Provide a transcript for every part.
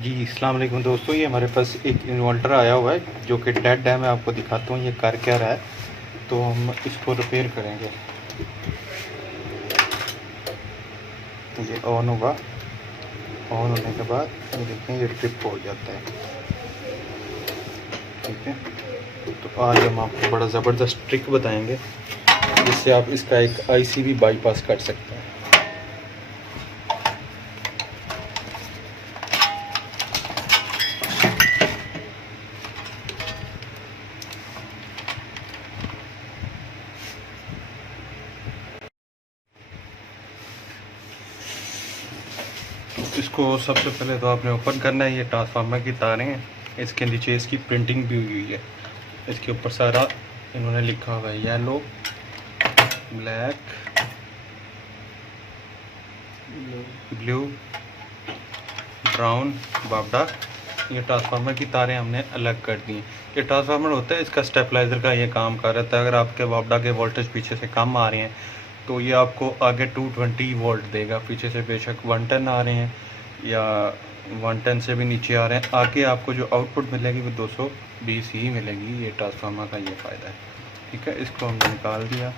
जी अस्सलाम वालेकुम दोस्तों, ये हमारे पास एक इन्वर्टर आया हुआ है जो कि डेड है। मैं आपको दिखाता हूँ ये कर क्या रहा है। तो हम इसको रिपेयर करेंगे। तो ये ऑन होगा। ऑन होने के बाद ये देखें ये ट्रिप हो जाता है। ठीक है, तो आज हम आपको बड़ा ज़बरदस्त ट्रिक बताएंगे जिससे आप इसका एक आईसी भी बाईपास कर सकते हैं। इसको सबसे पहले तो आपने ओपन करना है। ये ट्रांसफार्मर की तारें हैं, इसके नीचे इसकी प्रिंटिंग भी हुई है। इसके ऊपर सारा इन्होंने लिखा हुआ है येलो, ब्लैक, ब्लू, ब्राउन, बाबडा। ये ट्रांसफार्मर की तारें हमने अलग कर दी। ये ट्रांसफार्मर होता है, इसका स्टेबलाइज़र का ये काम कर रहा है। अगर आपके बाबडा के वोल्टेज पीछे से कम आ रहे हैं तो ये आपको आगे 220 वोल्ट देगा। पीछे से बेशक 110 आ रहे हैं या 110 से भी नीचे आ रहे हैं, आगे आपको जो आउटपुट मिलेगी वो 220 ही मिलेगी। ये ट्रांसफार्मर का ये फ़ायदा है। ठीक है, इसको हमने निकाल दिया।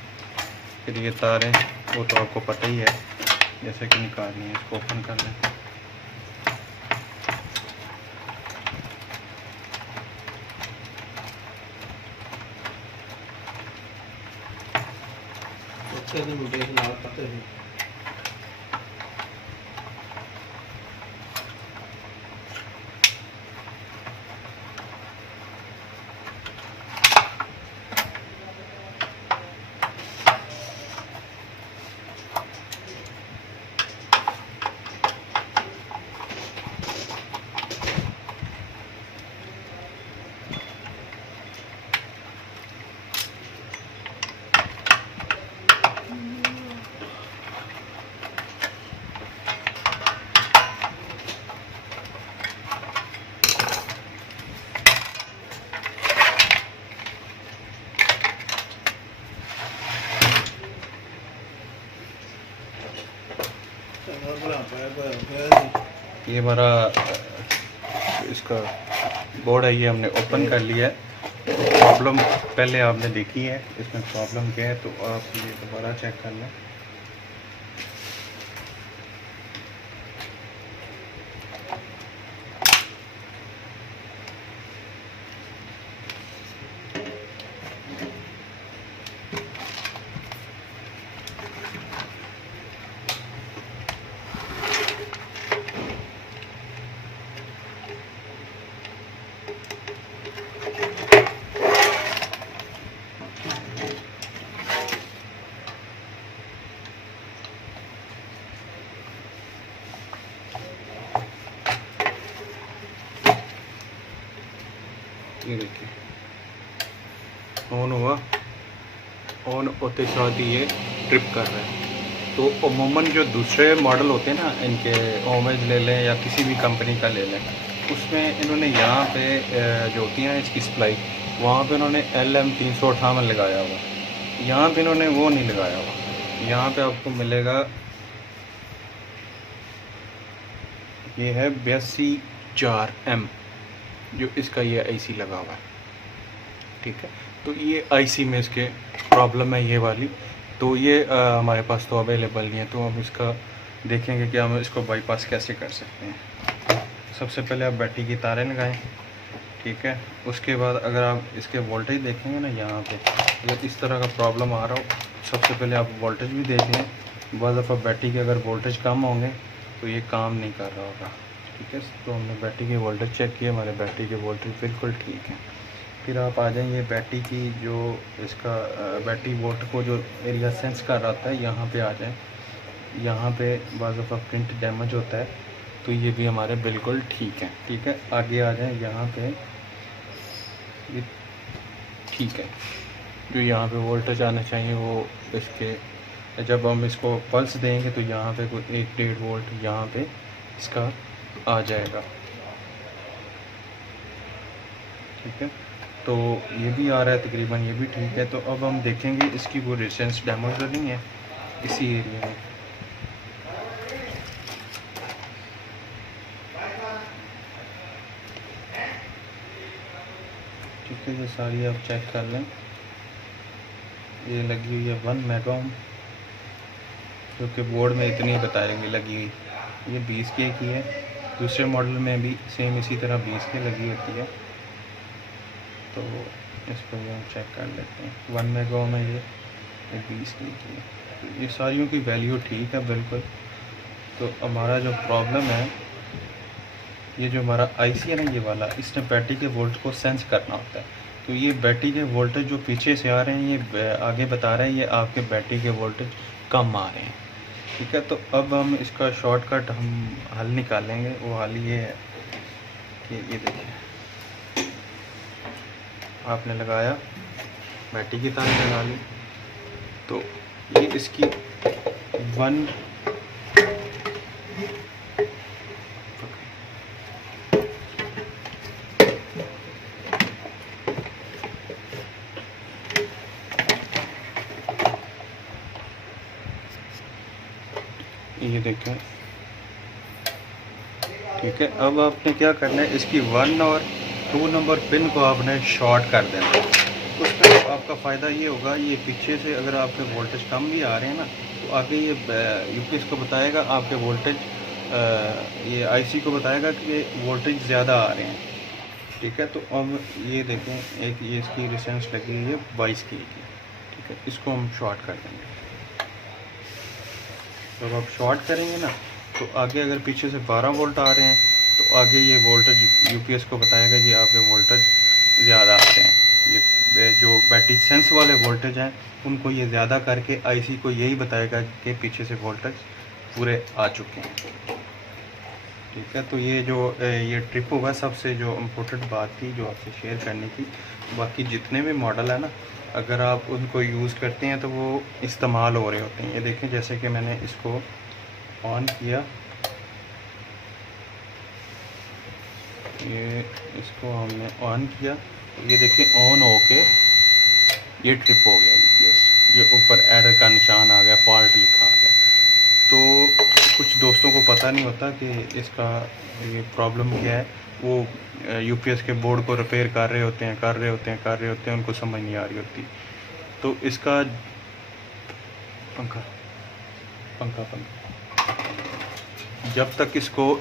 फिर ये तारें वो तो आपको पता ही है जैसे कि निकालनी है। इसको ओपन कर लें। ये हमारा इसका बोर्ड है, ये हमने ओपन कर लिया है। प्रॉब्लम पहले आपने देखी है, इसमें प्रॉब्लम क्या है तो आप ये दोबारा चेक कर लें। ये देखिए ऑन हुआ। ऑन होते साथ ही ये ट्रिप कर रहा है। तो अमूमन जो दूसरे मॉडल होते हैं ना, इनके ओमेज ले लें या किसी भी कंपनी का ले लें, उसमें इन्होंने यहाँ पे जो होती है इसकी सप्लाई, वहाँ पे इन्होंने LM358 लगाया हुआ। यहाँ पे इन्होंने वो नहीं लगाया हुआ। यहाँ पे आपको मिलेगा ये है 82 4M जो इसका ये आईसी लगा हुआ है। ठीक है, तो ये आईसी में इसके प्रॉब्लम है ये वाली। तो ये हमारे पास तो अवेलेबल नहीं है। तो हम इसका देखेंगे कि हम इसको बाईपास कैसे कर सकते हैं। सबसे पहले आप बैटरी की तारें लगाएं। ठीक है, उसके बाद अगर आप इसके वोल्टेज देखेंगे ना, यहाँ पे अगर इस तरह का प्रॉब्लम आ रहा हो, सबसे पहले आप वोल्टेज भी देख लें। बाद दफ़ा बैटरी के अगर वोल्टेज कम होंगे तो ये काम नहीं कर रहा होगा। ठीक है, तो हमने बैटरी के वोल्टेज चेक किए, हमारे बैटरी के वोल्टेज बिल्कुल ठीक हैं। फिर आप आ जाएंगे बैटरी की जो इसका बैटरी वोल्ट को जो एरिया सेंस कर रहा था, यहाँ पे आ जाएं। यहाँ पे बाज़ दफ़ा प्रिंट डैमेज होता है, तो ये भी हमारे बिल्कुल ठीक है। ठीक है, आगे आ जाएं। यहाँ पे ये ठीक है, जो यहाँ पे वोल्टेज आना चाहिए वो इसके, जब हम इसको पल्स देंगे तो यहाँ पे कोई 1-1.5 वोल्ट यहाँ पे इसका आ जाएगा। ठीक है, तो ये भी आ रहा है तकरीबन, ये भी ठीक है। तो अब हम देखेंगे इसकी वो रेजिस्टेंस डैमेज तो नहीं है इसी एरिया में। ठीक है, ये सारी आप चेक कर लें। ये लगी हुई है 1 मेगा ओम, जो कि बोर्ड में इतनी बताएंगे लगी हुई। ये 20 के की है, दूसरे मॉडल में भी सेम इसी तरह 20 के लगी होती है। तो इसको भी हम चेक कर लेते हैं। 1 मेगा ओम है ये 20 के की है। तो ये सारियों की वैल्यू ठीक है बिल्कुल। तो हमारा जो प्रॉब्लम है, ये जो हमारा आईसी है ना ये वाला, इसने बैटरी के वोल्ट को सेंस करना होता है। तो ये बैटरी के वोल्टेज जो पीछे से आ रहे हैं, ये आगे बता रहे हैं ये आपके बैटरी के वोल्टेज कम आ रहे हैं। ठीक है, तो अब हम इसका शॉर्टकट हम हल निकालेंगे। वो हल ये है कि ये देखिए, आपने लगाया, बैटरी की तार लगा ली, तो ये इसकी 1 ये देखें। ठीक है, अब आपने क्या करना है, इसकी 1 और 2 नंबर पिन को आपने शॉर्ट कर देना है। उसमें आपका फ़ायदा ये होगा, ये पीछे से अगर आपके वोल्टेज कम भी आ रहे हैं ना, तो आगे ये यूपीएस को बताएगा आपके वोल्टेज, ये आईसी को बताएगा कि ये वोल्टेज ज़्यादा आ रहे हैं। ठीक है, तो अब ये देखें, एक ये इसकी रेजिस्टेंस लगी हुई है 22 की। ठीक है, इसको हम शॉर्ट कर देंगे। जब आप शॉर्ट करेंगे ना, तो आगे अगर पीछे से 12 वोल्ट आ रहे हैं, तो आगे ये वोल्टेज यूपीएस को बताएगा कि आपके वोल्टेज ज़्यादा आ रहे हैं। ये जो बैटरी सेंस वाले वोल्टेज हैं, उनको ये ज़्यादा करके आईसी को यही बताएगा कि पीछे से वोल्टेज पूरे आ चुके हैं। ठीक है, तो ये जो ये ट्रिप होगा, सबसे जो इम्पोर्टेंट बात थी जो आपसे शेयर करने की। बाकी जितने भी मॉडल है ना, अगर आप उनको यूज़ करते हैं तो वो इस्तेमाल हो रहे होते हैं। ये देखें, जैसे कि मैंने इसको ऑन किया, ये इसको हमने ऑन किया, ये देखें ऑन होके ये ट्रिप हो गया यूपीएस, ये ऊपर एरर का निशान आ गया, फॉल्ट लिखा आ गया। तो कुछ दोस्तों को पता नहीं होता कि इसका ये प्रॉब्लम क्या है। वो यूपीएस के बोर्ड को रिपेयर कर रहे होते हैं, उनको समझ नहीं आ रही होती। तो इसका पंखा जब तक इसको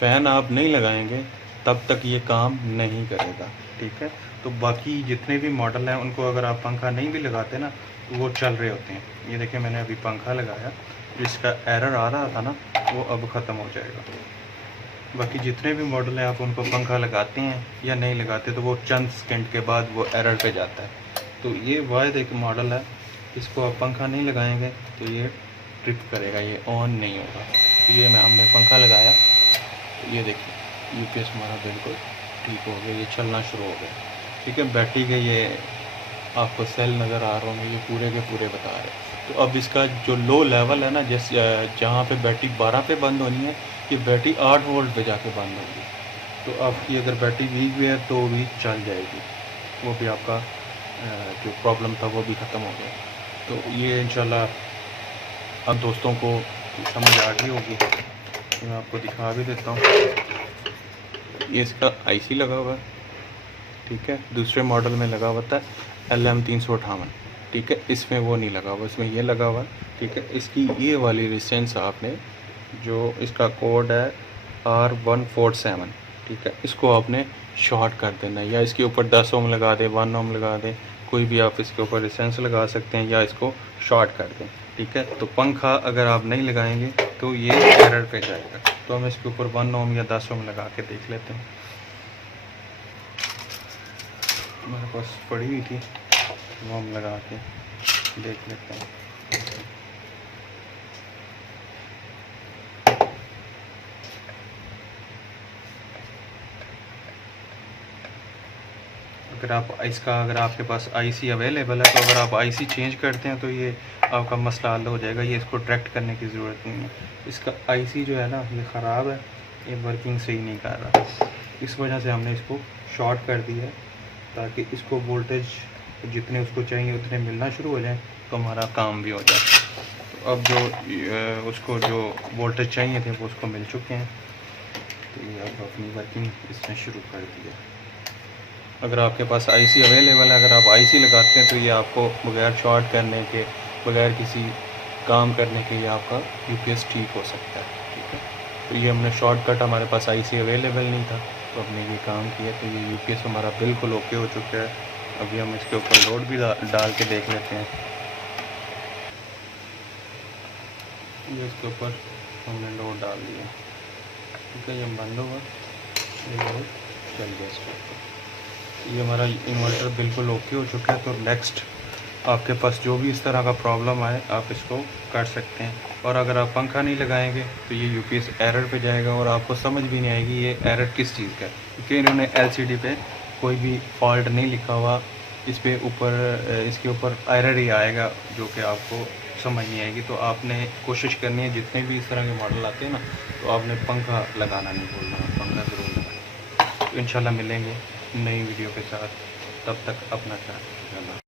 फ़ैन आप नहीं लगाएंगे तब तक ये काम नहीं करेगा। ठीक है, तो बाकी जितने भी मॉडल हैं उनको अगर आप पंखा नहीं भी लगाते ना, तो वो चल रहे होते हैं। ये देखिए, मैंने अभी पंखा लगाया, जिसका एरर आ रहा था ना, वो अब ख़त्म हो जाएगा। बाकी जितने भी मॉडल हैं, आप उनको पंखा लगाते हैं या नहीं लगाते, तो वो चंद सेकंड के बाद वो एरर पे जाता है। तो ये वायद एक मॉडल है, इसको आप पंखा नहीं लगाएंगे तो ये ट्रिप करेगा, ये ऑन नहीं होगा। तो ये हमने पंखा लगाया, तो ये देखिए यूपीएस हमारा बिल्कुल ठीक हो गया, ये चलना शुरू हो गया। ठीक है, बैटरी के ये आपको सेल नज़र आ रहे होंगे, ये पूरे के पूरे बता रहे हैं। तो अब इसका जो लो लेवल है ना, जैसे जहाँ पे बैटरी 12 पे बंद होनी है, ये बैटरी 8 वोल्ट पे जाके बंद होगी। तो आपकी अगर बैटरी वीक भी है तो भी चल जाएगी, वो भी आपका जो प्रॉब्लम था वो भी ख़त्म हो गया। तो ये इंशाल्लाह अब दोस्तों को समझ आ गई होगी। तो मैं आपको दिखा भी देता हूँ, ये इसका आईसी लगा हुआ है। ठीक है, दूसरे मॉडल में लगा हुआ था LM358। ठीक है, इसमें वो नहीं लगा हुआ, इसमें ये लगा हुआ। ठीक है, इसकी ये वाली रेजिस्टेंस आपने, जो इसका कोड है R147, ठीक है, इसको आपने शॉर्ट कर देना है, या इसके ऊपर 10 ओम लगा दें, 1 ओम लगा दें, कोई भी आप इसके ऊपर रेजिस्टेंस लगा सकते हैं, या इसको शॉर्ट कर दें। ठीक है, तो पंखा अगर आप नहीं लगाएंगे तो ये एरर पे जाएगा। तो हम इसके ऊपर 1 ओम या 10 ओम लगा के देख लेते हैं। मेरे पास पड़ी हुई थी, वो हम लगा के देख लेते हैं। अगर आपके पास आईसी अवेलेबल है, तो अगर आप आईसी चेंज करते हैं तो ये आपका मसला हल हो जाएगा। ये इसको डायरेक्ट करने की ज़रूरत नहीं है। इसका आईसी जो है ना, ये ख़राब है, ये वर्किंग सही नहीं कर रहा। इस वजह से हमने इसको शॉर्ट कर दिया है, ताकि इसको वोल्टेज जितने उसको चाहिए उतने मिलना शुरू हो जाए, तो हमारा काम भी हो जाए। तो अब जो उसको जो वोल्टेज चाहिए थे वो उसको मिल चुके हैं। तो ये अब अपनी वर्किंग इसने शुरू कर दिया। अगर आपके पास आईसी अवेलेबल है, अगर आप आईसी लगाते हैं तो ये आपको बगैर शॉर्ट करने के, बगैर किसी काम करने के, ये आपका यूपीएस ठीक हो सकता है। ठीक है, तो ये हमने शॉर्टकट, हमारे पास आईसी अवेलेबल नहीं था तो हमने ये काम किया, तो ये यूपीएस हमारा बिल्कुल ओके हो चुका है। अभी हम इसके ऊपर लोड भी डाल के देख लेते हैं। ये इसके ऊपर हमने लोड डाल दिया। ठीक है, ये बंद होगा, ये लोड चल गया इसके ऊपर। ये हमारा इन्वर्टर बिल्कुल ओके हो चुका है। तो नेक्स्ट आपके पास जो भी इस तरह का प्रॉब्लम आए आप इसको कर सकते हैं। और अगर आप पंखा नहीं लगाएंगे तो ये यूपीएस एरर पे जाएगा और आपको समझ भी नहीं आएगी ये एरर किस चीज़ का है, क्योंकि इन्होंने एलसीडी पे कोई भी फॉल्ट नहीं लिखा हुआ। इस पे ऊपर इसके ऊपर एरर ही आएगा जो कि आपको समझ नहीं आएगी। तो आपने कोशिश करनी है, जितने भी इस तरह के मॉडल आते हैं ना, तो आपने पंखा लगाना नहीं भूलना, पंखा ज़रूर लगाना। तो इंशाल्लाह मिलेंगे नई वीडियो के साथ, तब तक अपना ख्याल रखना।